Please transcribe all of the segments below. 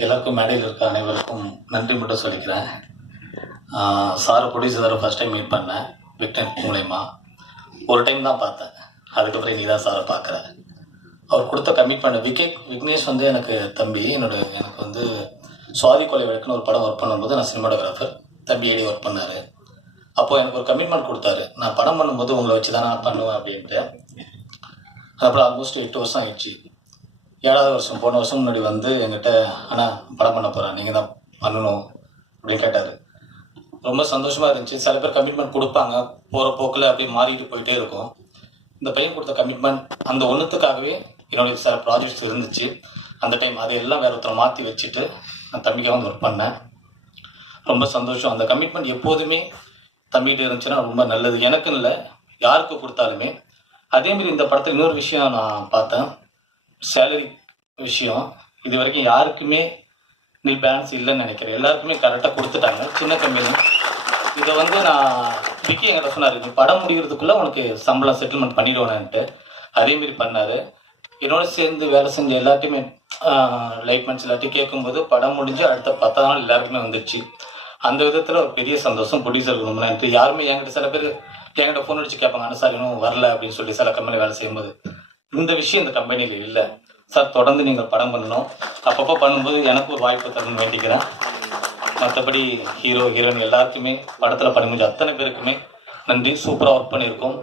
எல்லாருக்கும் மேடையில் இருக்க அனைவருக்கும் நன்றி மட்டும் சொல்லிக்கிறேன். சார் ப்ரொடியூசரை ஃபஸ்ட் டைம் மீட் பண்ணேன் விக்டன் மூலயமா. ஒரு டைம் தான் பார்த்தேன். அதுக்கப்புறம் நீ தான் சாரை பார்க்குற அவர் கொடுத்த கமிட்மெண்ட் விக்கே விக்னேஷ் வந்து எனக்கு தம்பி என்னோட எனக்கு வந்து சுவாதி கொலை வழக்குன்னு ஒரு படம் ஒர்க் பண்ணும்போது நான் சினிமாட்டோகிராஃபர் தம்பி ஏடி ஒர்க் பண்ணார். அப்போது எனக்கு ஒரு கமிட்மெண்ட் கொடுத்தாரு. நான் படம் பண்ணும்போது உங்களை வச்சு தான் நான் பண்ணுவேன் அப்படின்ட்டு. அப்புறம் ஆல்மோஸ்ட் எட்டு வருஷம் ஆயிடுச்சு. ஏழாவது வருஷம் போன வருஷம் முன்னாடி வந்து என்கிட்ட அண்ணா படம் பண்ண போகிறேன் நீங்கள் தான் பண்ணணும். அப்படின்னு கேட்டார். ரொம்ப சந்தோஷமாக இருந்துச்சு. சில பேர் கமிட்மெண்ட் கொடுப்பாங்க. போகிற போக்கில் அப்படியே மாறிட்டு போயிட்டே இருக்கும். இந்த பையன் கொடுத்த கமிட்மெண்ட் அந்த ஒன்றுத்துக்காகவே என்னுடைய சில ப்ராஜெக்ட்ஸ் இருந்துச்சு. அந்த டைம் அதையெல்லாம் வேற ஒருத்தரை மாற்றி வச்சுட்டு நான் தம்பிக்காக வந்து ஒர்க் பண்ணேன். ரொம்ப சந்தோஷம். அந்த கமிட்மெண்ட் எப்போதுமே தம்பிகிட்ட இருந்துச்சுன்னா ரொம்ப நல்லது. எனக்குன்னு இல்லை யாருக்கு கொடுத்தாலுமே. அதேமாரி இந்த படத்தில் இன்னொரு விஷயம் நான் பார்த்தேன். சேலரி விஷயம். இது வரைக்கும் யாருக்குமே நீ பேலன்ஸ் இல்லைன்னு நினைக்கிறேன். எல்லாருக்குமே கரெக்டாக கொடுத்துட்டாங்க. சின்ன கம்பெனி இதை வந்து நான் விக்கி என்கிட்ட சொன்னார் நீ படம் முடிகிறதுக்குள்ளே உனக்கு சம்பளம் செட்டில்மெண்ட் பண்ணிடுவேன்ட்டு அதேமாரி பண்ணார். என்னோட சேர்ந்து வேலை செஞ்ச எல்லாத்தையுமே லைஃப் மன்ஸ் எல்லாத்தையும் கேட்கும்போது படம் முடிஞ்சு அடுத்த பத்து நாள் எல்லாருக்குமே வந்துச்சு. அந்த விதத்தில் ஒரு பெரிய சந்தோஷம். ப்ரொடியூசர் ரொம்ப யாருமே என்கிட்ட சில பேர் என்கிட்ட ஃபோன் அடிச்சு கேட்பாங்க ஆனால் சார் இன்னும் வரல அப்படின்னு சொல்லி சில கம்பெனி வேலை செய்யும்போது. இந்த விஷயம் இந்த கம்பெனியில் இல்லை. சார் தொடர்ந்து நீங்கள் படம் பண்ணணும். அப்பப்போ பண்ணும்போது எனக்கு ஒரு வாய்ப்பு தரணும்னு வேண்டிக்கிறேன். மற்றபடி ஹீரோ ஹீரோயின் எல்லாருக்குமே படத்தில் பணிபுரிஞ்ச அத்தனை பேருக்குமே நன்றி. சூப்பராக ஒர்க் பண்ணியிருக்கோம்.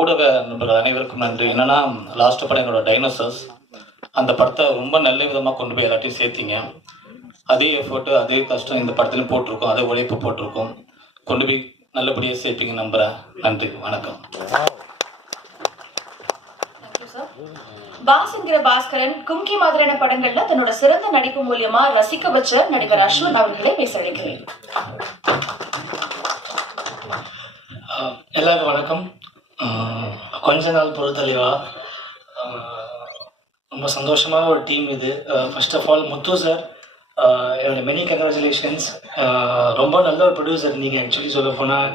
ஊடக நண்பர்கள் அனைவருக்கும் நன்றி. என்னென்னா லாஸ்ட் படம் என்னோட டைனோசர்ஸ் அந்த படத்தை ரொம்ப நல்ல விதமாக கொண்டு போய் எல்லாத்தையும் சேர்த்தீங்க. அதே எஃபர்ட்டு அதே கஷ்டம் இந்த படத்துலையும் போட்டிருக்கோம். அதே உழைப்பு போட்டிருக்கோம். கொண்டு போய் நல்லபடியாக சேர்ப்பீங்க நம்புகிறேன் நன்றி. வணக்கம். பாஸ்ங்கிற பாஸ்கரன் கும்கி மாதிரியான படங்கள்ல தன்னோட சிறந்த நடிப்பு மூலியமா ரசிக்க வச்ச நடிகர் அஸ்வன் அவர்களை பேசழைக்கிறேன் எல்லாருக்கும் வணக்கம். கொஞ்ச நாள் பொறுத்தலைவா ரொம்ப சந்தோஷமான ஒரு டீம் இது. First of all Muthu sir என்னோட மெனி கங்க்ராச்சுலேஷன்ஸ் ரொம்ப நல்ல ஒரு ப்ரொடியூசர் நீங்கள் ஆக்சுவலி சொல்ல போனால்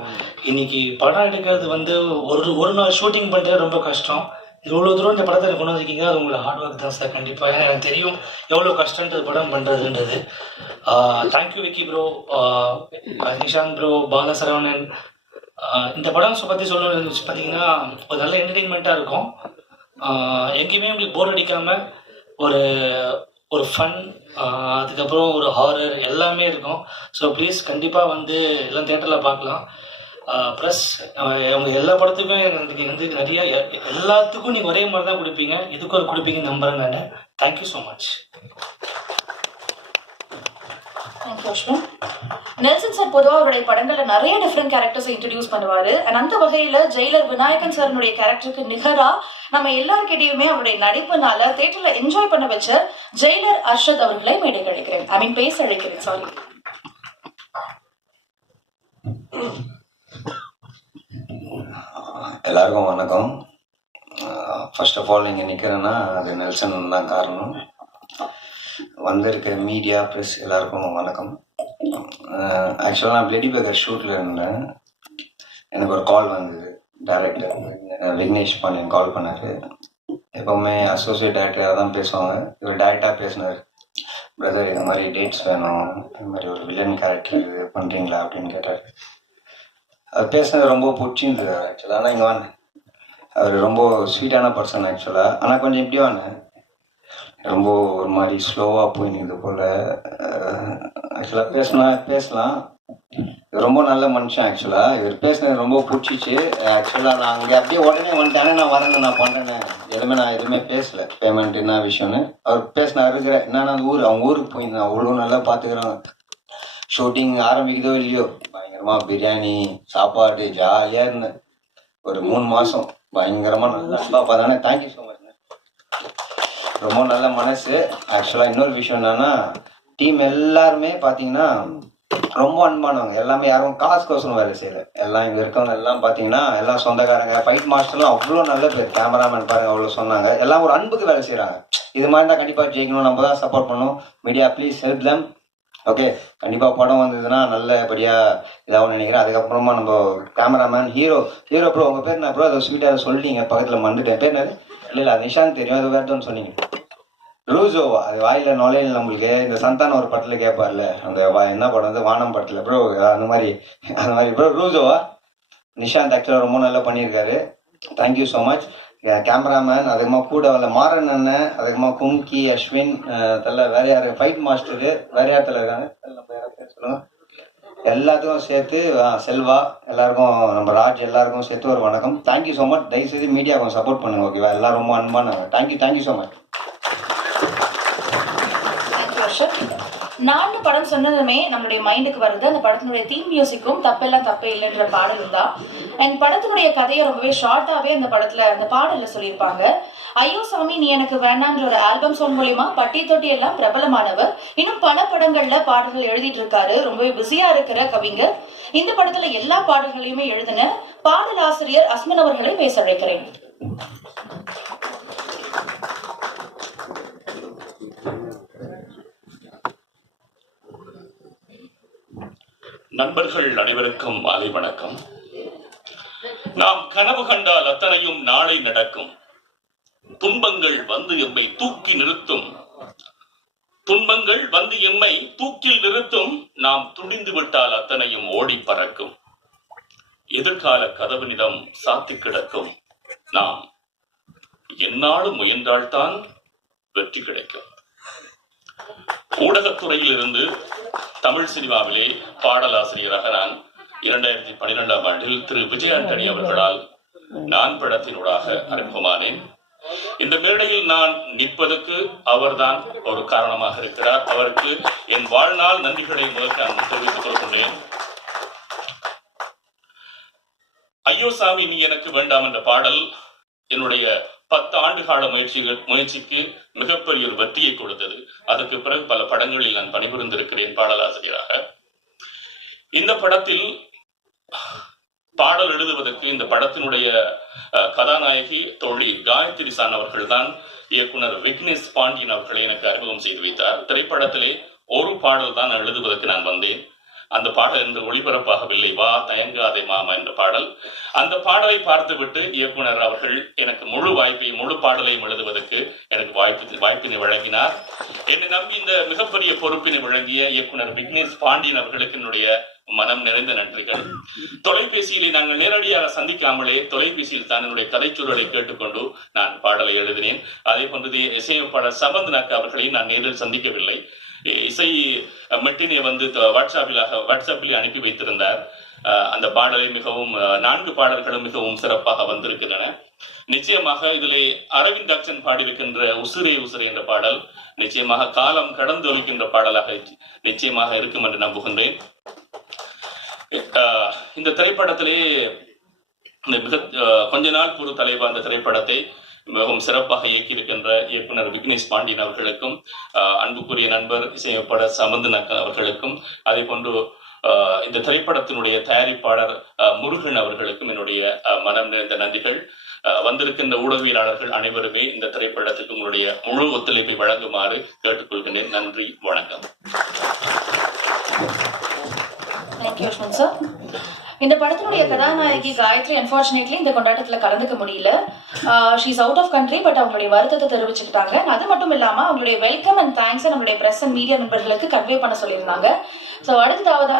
இன்னைக்கு படம் எடுக்கிறது வந்து ஒரு ஒரு நாள் ஷூட்டிங் பண்ணுறது ரொம்ப கஷ்டம். இவ்வளோ தூரம் இந்த படத்தை கொண்டு வந்திருக்கீங்க அது உங்களோட ஹார்ட் ஒர்க் தான் சார் கண்டிப்பாக ஏன்னா எனக்கு தெரியும் எவ்வளோ கஷ்டன்றது படம் பண்ணுறதுன்றது thank you Vicky bro Nishanth bro Balasaravanan. இந்த படம் பற்றி பத்தி சொல்லணும்னு வச்சு பார்த்தீங்கன்னா ஒரு நல்ல என்டர்டெயின்மெண்ட்டாக இருக்கும். எங்கேயுமே உங்களுக்கு போர் அடிக்காமல் ஒரு ஒரு ஃபன் அதுக்கப்புறம் ஒரு ஹாரர் எல்லாமே இருக்கும். ஸோ ப்ளீஸ் கண்டிப்பாக வந்து எல்லாம் தேட்டரில் பார்க்கலாம். ப்ளஸ் அவங்க எல்லா படத்துக்கும் எனக்கு வந்து நிறைய எல்லாத்துக்கும் நீங்கள் ஒரே மாதிரி தான் கொடுப்பீங்க. இதுக்கு ஒரு கொடுப்பீங்க நம்புறேன் நான். Thank you so much Nelson sir பொதுவாக அவருடைய படங்கள்ல நிறைய டிஃப்ரெண்ட் கேரக்டர்ஸ் இன்ட்ரடியூஸ் பண்ணுவாரு. அண்ட் அந்த வகையில ஜெயிலர் விநாயகன் சாரனுடைய கேரக்டருக்கு நிகரா நம்ம எல்லார்கிட்டயுமே அவருடைய நடிப்புனால தேட்டர்ல என்ஜாய் பண்ண வச்ச ஜெயிலர் அர்ஷத் அவர்களை மேடை அழைக்கிறேன். ஐ மீன் பேச அழைக்கிறேன். சாரி எல்லாருக்கும் வணக்கம். ஃபர்ஸ்ட் ஆஃப் ஆல் இங்கே நிற்கிறேன்னா அது நெல்சன் தான் காரணம். வந்திருக்க மீடியா ப்ரெஸ் எல்லாருக்கும் வணக்கம். ஆக்சுவலாக நான் பிளடி பேக்கர் ஷூட்டில் இருந்தேன். எனக்கு ஒரு கால் வந்தது டேரக்டர் விக்னேஷ் பாண்டியன் கால் பண்ணார். எப்போவுமே அசோசியேட் டேரக்டராக தான் பேசுவாங்க இவர் டேரெக்டாக பேசினார். பிரதர் இந்த மாதிரி டேட்ஸ் வேணும். இந்த மாதிரி ஒரு வில்லன் கேரக்டர் பண்ணுறீங்களா அப்படின்னு கேட்டார். அவர் பேசுனது ரொம்ப பிடிச்சிருந்தது ஆக்சுவலாக ஆனால் இங்கே வந்தேன். அவர் ரொம்ப ஸ்வீட்டான பர்சன் ஆக்சுவலாக ஆனால் கொஞ்சம் இப்படி வாங்க ரொம்ப ஒரு மாதிரி ஸ்லோவாக போயின்னு போல். ஆக்சுவலாக பேசினா பேசலாம். ரொம்ப நல்ல மனுஷன் ஆக்சுவலாக இவர் பேசினது ரொம்ப பிடிச்சிச்சு. ஆக்சுவலாக நான் அங்கே அப்படியே உடனே வந்துட்டானே. நான் வரேங்க நான் பண்ணுறேன்னு எதுவுமே நான் எதுவுமே பேசல. பேமெண்ட் என்ன விஷயம்னு. அவர் பேசினா இருக்கிற என்னன்னா ஊர் அவங்க ஊருக்கு போயிருந்தேன் அவ்வளோ நல்லா பார்த்துக்கிறாங்க ஷூட்டிங் ஆரம்பிக்குதோ இல்லையோ? பயங்கரமாக பிரியாணி சாப்பாடு ஜாலியாக இருந்தேன். ஒரு மூணு மாதம் பயங்கரமாக நல்லா பாப்பா தானே தேங்க்யூ ஸோ மச் ரொம்ப நல்ல மனசு. ஆக்சுவலாக இன்னொரு விஷயம் என்னன்னா டீம் எல்லாருமே பார்த்தீங்கன்னா ரொம்ப அன்பானவங்க. எல்லாமே யாரும் காசுக்கோசரம் வேலை செய்யல. எல்லாம் இங்கே இருக்கவங்க எல்லாம் பார்த்தீங்கன்னா எல்லாம் சொந்தக்காரங்க. ஃபைட் மாஸ்டர்லாம் அவ்வளோ நல்ல பேர். கேமராமேன் பாருங்க அவ்வளோ சொன்னாங்க. எல்லாம் ஒரு அன்புக்கு வேலை செய்கிறாங்க இது மாதிரி தான் கண்டிப்பாக ஜெயிக்கணும். நம்ம தான் சப்போர்ட் பண்ணணும். Media please help them okay கண்டிப்பாக படம் வந்ததுன்னா நல்லபடியாக இதாகவும் நினைக்கிறேன். அதுக்கப்புறமா நம்ம கேமராமேன் ஹீரோ ஹீரோ ப்ரோ உங்கள் பேர் என்ன ப்ரோ அதை ஸ்வீட்டாக சொல்லிட்டீங்க பக்கத்தில் மறந்துட்டேன். பேர் என்னது? இல்லை இல்லை அது நிஷாந்த் தெரியும். அது வேறு சொன்னீங்க. ரூசோவா அது வாயில நுழையில நம்மளுக்கு. இந்த சந்தான ஒரு படத்தில் கேட்பார்ல அந்த வா- என்ன படம் வந்து? வானம் படத்தில். ப்ரோ அந்த மாதிரி அந்த மாதிரி. ப்ரோ ரூசோவா நிஷாந்த் ஆக்சுவலாக ரொம்ப நல்லா பண்ணியிருக்காரு. தேங்க்யூ ஸோ மச் கேமராமேன் அதிகமாக கூட வரல மாறன் அண்ணன் அதிகமாக கும்கி அஸ்வின் தெல்ல வேற யார்? ஃபைட் மாஸ்டரு வேற யார் தெரியல இருக்காங்க? சொல்லுங்க. எல்லாத்துக்கும் சேர்த்து ஆ, செல்வா எல்லாருக்கும் நம்ம ராஜ் எல்லாருக்கும் சேர்த்து ஒரு வணக்கம். தேங்க்யூ ஸோ மச் தயவுசெய்து மீடியா கொஞ்சம் சப்போர்ட் பண்ணுங்க ஓகேவா எல்லாம் ரொம்ப அன்பானாங்க thank you thank you so much thank you படம் சொன்னதுமே நம்மளுடைய மைண்டுக்கு வருது. அந்த படத்தினுடைய தீம் மியூசிக்கும் தப்பெல்லாம் தப்பே இல்லைன்ற பாடல் தான். அண்ட் படத்தினுடைய கதையை ரொம்பவே ஷார்ட்டாகவே அந்த படத்தில் அந்த பாடலில் சொல்லியிருப்பாங்க. ஐயோ சாமி நீ எனக்கு வேணான்ற ஒரு ஆல்பம் சாங் மூலியமா பட்டி தொட்டி எல்லாம் பிரபலமானவர். இன்னும் பல படங்கள்ல பாடல்கள் எழுதிட்டு இருக்காரு. ரொம்பவே பிஸியா இருக்கிற கவிஞர். இந்த படத்துல எல்லா பாடல்களையுமே எழுதின பாடல் ஆசிரியர் அஸ்மன் அவர்களை பேச அழைக்கிறேன். நண்பர்கள் அனைவருக்கும் மாலை வணக்கம் நாம் கனவு கண்டால் அத்தனையும் நாளை நடக்கும். துன்பங்கள் வந்து எம்மை தூக்கி நிறுத்தும். துன்பங்கள் வந்து எம்மை தூக்கில் நிறுத்தும். நாம் துணிந்து விட்டால் அத்தனையும் ஓடி பறக்கும். எதிர்கால கதவனிடம் சாத்தி கிடக்கும். நாம் என்னாலும் முயன்றால்தான் வெற்றி கிடைக்கும். ஊடகத்துறையில் இருந்து தமிழ் சினிமாவிலே பாடலாசிரியராக நான் இரண்டாயிரத்தி பன்னிரெண்டாம் ஆண்டில் திரு விஜய் ஆண்டனி அவர்களால் நான் படத்தினூடாக அறிமுகமானேன். இந்த மேடையில் நான் நிற்பதற்கு அவர்தான் ஒரு காரணமாக இருக்கிறார். அவருக்கு என் வாழ்நாள் நன்றிகளை முதல் நான் தெரிவித்துக் கொள்கின்றேன். ஐயோ சாமி நீ எனக்கு வேண்டாம் என்ற பாடல் என்னுடைய பத்து ஆண்டு கால முயற்சிகள் முயற்சிக்கு மிகப்பெரிய ஒரு வெற்றியை கொடுத்தது. அதற்கு பிறகு பல படங்களில் நான் பணிபுரிந்திருக்கிறேன் பாடலாசிரியராக. இந்த படத்தில் பாடல் எழுதுவதற்கு இந்த படத்தினுடைய அஹ், கதாநாயகி தோழி காயத்ரி சான் அவர்கள் தான் இயக்குனர் விக்னேஷ் பாண்டியன் அவர்களை எனக்கு அறிமுகம் செய்து வைத்தார். திரைப்படத்திலே ஒரு பாடல் தான் எழுதுவதற்கு நான் வந்தேன். அந்த பாடல் என்று ஒளிபரப்பாகவில்லை. வா தயங்காதே மாமா என்ற பாடல். அந்த பாடலை பார்த்துவிட்டு இயக்குனர் அவர்கள் எனக்கு முழு வாய்ப்பை முழு பாடலையும் எழுதுவதற்கு எனக்கு வாய்ப்பு வாய்ப்பினை வழங்கினார். என்னை நம்பி இந்த மிகப்பெரிய பொறுப்பினை வழங்கிய இயக்குனர் விக்னேஷ் பாண்டியன் அவர்களுக்கு என்னுடைய மனம் நிறைந்த நன்றிகள். தொலைபேசியிலே நாங்கள் நேரடியாக சந்திக்காமலே தொலைபேசியில் தான் என்னுடைய கதைச்சூழலை கேட்டுக்கொண்டு நான் பாடலை எழுதினேன். அதே போன்று இசையமைப்பாளர் சம்பந்த் அவர்களையும் நான் நேரில் சந்திக்கவில்லை. இசை மெட்டினை வந்து வாட்ஸ்அப்பிலாக வாட்ஸ்அப்பில் அனுப்பி வைத்திருந்தார். அஹ் அந்த பாடலை மிகவும் நான்கு பாடல்களும் மிகவும் சிறப்பாக வந்திருக்கின்றன. நிச்சயமாக இதிலே அரவிந்த் அக்ஷன் பாடியிருக்கின்ற உசுரே உசுரே என்ற பாடல் நிச்சயமாக காலம் கடந்து ஒழிக்கின்ற பாடலாக நிச்சயமாக இருக்கும் என்று நம்புகின்றேன். இந்த திரைப்படத்திலே இந்த மிக அஹ், கொஞ்ச நாள் ஒரு தலைவா அந்த திரைப்படத்தை மிகவும் சிறப்பாக இயக்கியிருக்கின்ற இயக்குனர் விக்னேஷ் பாண்டியன் அவர்களுக்கும் அஹ், அன்புக்குரிய நண்பர் இசையப்பட சமந்து அவர்களுக்கும் அதே போன்று இந்த திரைப்படத்தினுடைய தயாரிப்பாளர் முருகன் அவர்களுக்கும் என்னுடைய அஹ், மனம் நிறைந்த நன்றிகள். அஹ், வந்திருக்கின்ற ஊடகவியலாளர்கள் அனைவருமே இந்த திரைப்படத்துக்கு உங்களுடைய முழு ஒத்துழைப்பை வழங்குமாறு கேட்டுக்கொள்கின்றேன். நன்றி வணக்கம். தேங்க்யூ இந்த படத்தினுடைய கதாநாயகி காயத்ரி அன்பார்ச்சுனேட்லி இந்த கொண்டாட்டத்துல கலந்துக்க முடியல. She's out of country but அவங்களுடைய வருத்தத்தை தெரிவிச்சுக்கிட்டாங்க. அது மட்டும் இல்லாம அவங்களுடைய வெல்கம் அண்ட் தேங்க்ஸ் நம்மளுடைய பிரஸ் அண்ட் மீடியா நண்பர்களுக்கு கன்வே பண்ண சொல்லியிருந்தாங்க. ஸோ அடுத்ததாக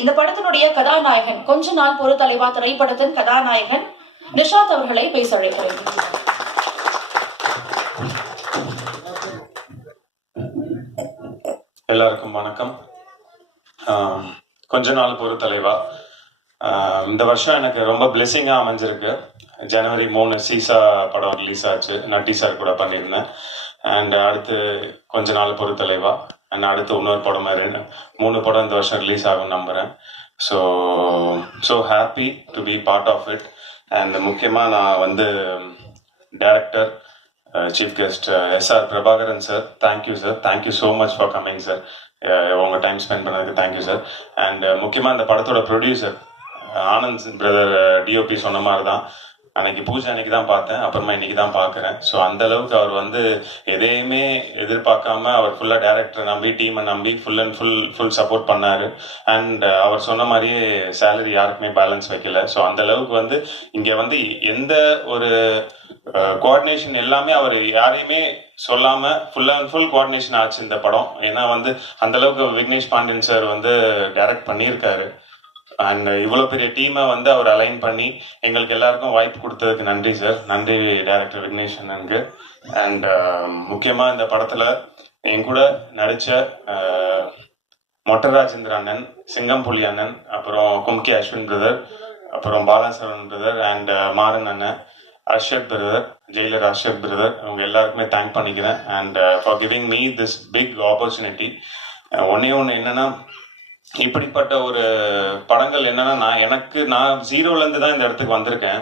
இந்த படத்தினுடைய கதாநாயகன் கொஞ்ச நாள் பொறு தலைவா திரைப்படத்தின் கதாநாயகன் நிஷாந்த் அவர்களை பேச அழைக்கிறேன். எல்லாருக்கும் வணக்கம். கொஞ்ச நாள் பொறு தலைவா இந்த வருஷம் எனக்கு ரொம்ப பிளெஸிங்காக அமைஞ்சிருக்கு. ஜனவரி மூணு சீசா படம் ரிலீஸ் ஆச்சு. நட்டி சார் கூட பண்ணியிருந்தேன். அண்ட் அடுத்து கொஞ்ச நாள் பொறுத்தலைவா அண்ட் அடுத்து இன்னொரு படம் ரெண்டு மூணு படம் இந்த வருஷம் ரிலீஸ் ஆகும் நம்புகிறேன் so so happy to be part of it and முக்கியமாக நான் வந்து director chief guest SR Prabhakaran sir thank you sir thank you so much for coming sir உங்கள் டைம் ஸ்பெண்ட் பண்ணதுக்கு தேங்க்யூ சார் அண்ட் முக்கியமாக இந்த படத்தோட ப்ரொடியூசர் ஆனந்த் பிரதர் டிஓபி சொன்ன மாதிரி தான் அன்னைக்கு பூஜை அன்னைக்கு தான் பார்த்தேன். அப்புறமா இன்னைக்கு தான் பார்க்குறேன். ஸோ அந்த அளவுக்கு அவர் வந்து எதையுமே எதிர்பார்க்காம அவர் ஃபுல்லாக டேரக்டரை நம்பி டீமை நம்பி full and full full support பண்ணார். அண்ட் அவர் சொன்ன மாதிரியே சேலரி யாருக்குமே பேலன்ஸ் வைக்கல. ஸோ அந்த அளவுக்கு வந்து இங்கே வந்து எந்த ஒரு uh, கோஆர்டினேஷன் எல்லாமே அவர் யாரையுமே சொல்லாம ஃபுல் அண்ட் ஃபுல் கோஆர்டினேஷன் ஆச்சு இந்த படம். ஏன்னா வந்து அந்த அளவுக்கு விக்னேஷ் பாண்டியன் சார் வந்து டைரக்ட் பண்ணியிருக்காரு. அண்ட் இவ்வளோ பெரிய டீமை வந்து அவர் அலைன் பண்ணி எங்களுக்கு எல்லாருக்கும் வாய்ப்பு கொடுத்ததுக்கு நன்றி சார் நன்றி டைரக்டர் விக்னேஷ் அண்ணனுக்கு அண்ட் um, முக்கியமாக இந்த படத்தில் என் கூட நடித்த uh, மொட்டராஜேந்திர அண்ணன் சிங்கம்புலி அண்ணன் அப்புறம் கும்கி அஸ்வின் பிரதர் அப்புறம் Balasaravan brother and uh, Maran அண்ணன் Arshad brother Jailer Arshad brother அவங்க எல்லாருக்குமே தேங்க் பண்ணிக்கிறேன். And for giving me this big opportunity ஒன்னே ஒன்று என்னென்னா இப்படிப்பட்ட ஒரு படங்கள் என்னன்னா நான் எனக்கு நான் ஜீரோல இருந்து தான் இந்த இடத்துக்கு வந்திருக்கேன்.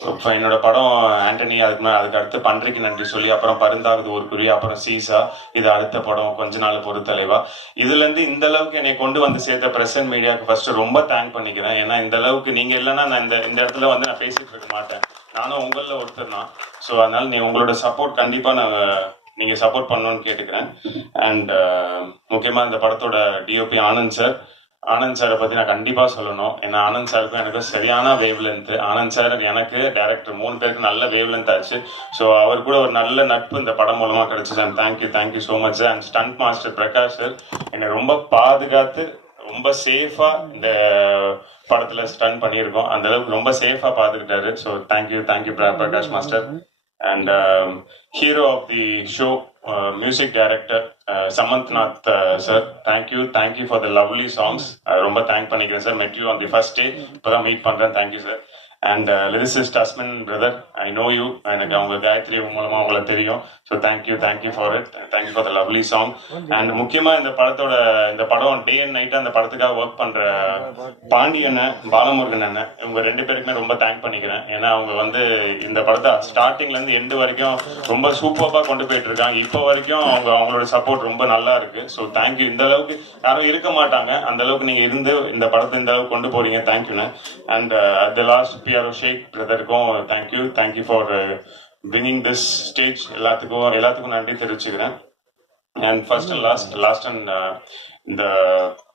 இப்போ என்னோட படம் ஆண்டனி அதுக்கு மேலே அதுக்கு அடுத்து பன்றிக்கு நன்றி சொல்லி அப்புறம் பருந்தாகுது ஒரு குறி அப்புறம் சீசா இது அடுத்த படம் கொஞ்ச நாள் பொறுத்தலைவா இதுல இருந்து இந்த அளவுக்கு என்னை கொண்டு வந்து சேர்த்த பிரசன்ட் மீடியாவுக்கு ஃபர்ஸ்ட் ரொம்ப தேங்க் பண்ணிக்கிறேன். ஏன்னா இந்த அளவுக்கு நீங்க இல்லைன்னா நான் இந்த இந்த இடத்துல வந்து நான் பேசிட்டு இருக்க மாட்டேன். நானும் உங்களில் ஒருத்தர் தான். ஸோ அதனால நீ உங்களோட சப்போர்ட் கண்டிப்பா நான் நீங்க சப்போர்ட் பண்ணணும்னு கேட்டுக்கிறேன். அண்ட் uh, முக்கியமா இந்த படத்தோட டிஓபி ஆனந்த் சார் ஆனந்த் சாரை பத்தி நான் கண்டிப்பா சொல்லணும். ஏன்னா ஆனந்த் சாருக்கும் எனக்கு சரியான வேவ் லென்த் ஆனந்த் சார் எனக்கு டேரக்டர் மூணு பேருக்கு நல்ல வேவ் லென்த் ஆச்சு. ஸோ அவர் கூட ஒரு நல்ல நட்பு இந்த படம் மூலமா கிடைச்சது. And thank you thank you so much and stunt master Prakash sir என்னை ரொம்ப பாதுகாத்து ரொம்ப சேஃபா இந்த படத்துல ஸ்டன் பண்ணியிருக்கோம். அந்த அளவுக்கு ரொம்ப சேஃபா பாத்துக்கிட்டாரு. So thank you thank you Prakash master and hero of the show music director Samanthnath sir thank you thank you for the lovely songs ரொம்ப தேங்க் பண்ணிக்கிறேன் sir met you on the first day இப்போதான் meet பண்றேன். Thank you sir and lyricist Asmin brother I know you எனக்கு அவங்க காயத்ரி மூலமா உங்களை தெரியும். So thank you thank you for it thank you for the lovely song and முக்கியமா இந்த படத்தோட இந்த படம் டே அண்ட் நைட் அந்த படத்துக்காக ஒர்க் பண்ற பாண்டி அண்ணன் பாலமுருகன் அண்ணன். இவங்க ரெண்டு பேருக்குமே ரொம்ப தேங்க் பண்ணிக்கிறேன். ஏன்னா அவங்க வந்து இந்த படத்தை ஸ்டார்டிங்ல இருந்து எண்டு வரைக்கும் ரொம்ப சூப்பராக கொண்டு போயிட்டு இருக்காங்க. இப்போ வரைக்கும் அவங்க அவங்களோட சப்போர்ட் ரொம்ப நல்லா இருக்கு. ஸோ தேங்க்யூ இந்த அளவுக்கு யாரும் இருக்க மாட்டாங்க. அந்த அளவுக்கு நீங்க இருந்து இந்த படத்தை இந்த அளவுக்கு கொண்டு போறீங்க. தேங்க்யூண்ணே and the last PRO Shaikh பிரதருக்கும் thank you thank you for bringing this stage எல்லாத்துக்கும் எல்லாத்துக்கும் நன்றி தெரிவிச்சுக்கிறேன். And first and last last and இந்த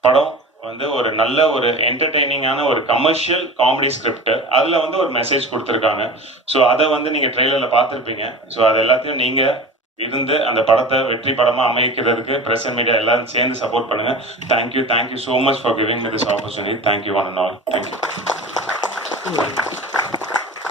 படம் வந்து ஒரு நல்ல ஒரு என்டர்டெய்னிங்கான ஒரு கமர்ஷியல் காமெடி ஸ்கிரிப்ட் அதில் வந்து ஒரு மெசேஜ் கொடுத்துருக்காங்க. ஸோ அதை வந்து நீங்கள் ட்ரெய்லரில் பார்த்துருப்பீங்க. ஸோ அது எல்லாத்தையும் நீங்கள் இருந்து அந்த படத்தை வெற்றி படமாக அமைக்கிறதுக்கு பிரஸ் மீடியா எல்லாரும் சேர்ந்து சப்போர்ட் பண்ணுங்க. Thank you thank you so much for giving this opportunity thank you one and all thank you Ooh.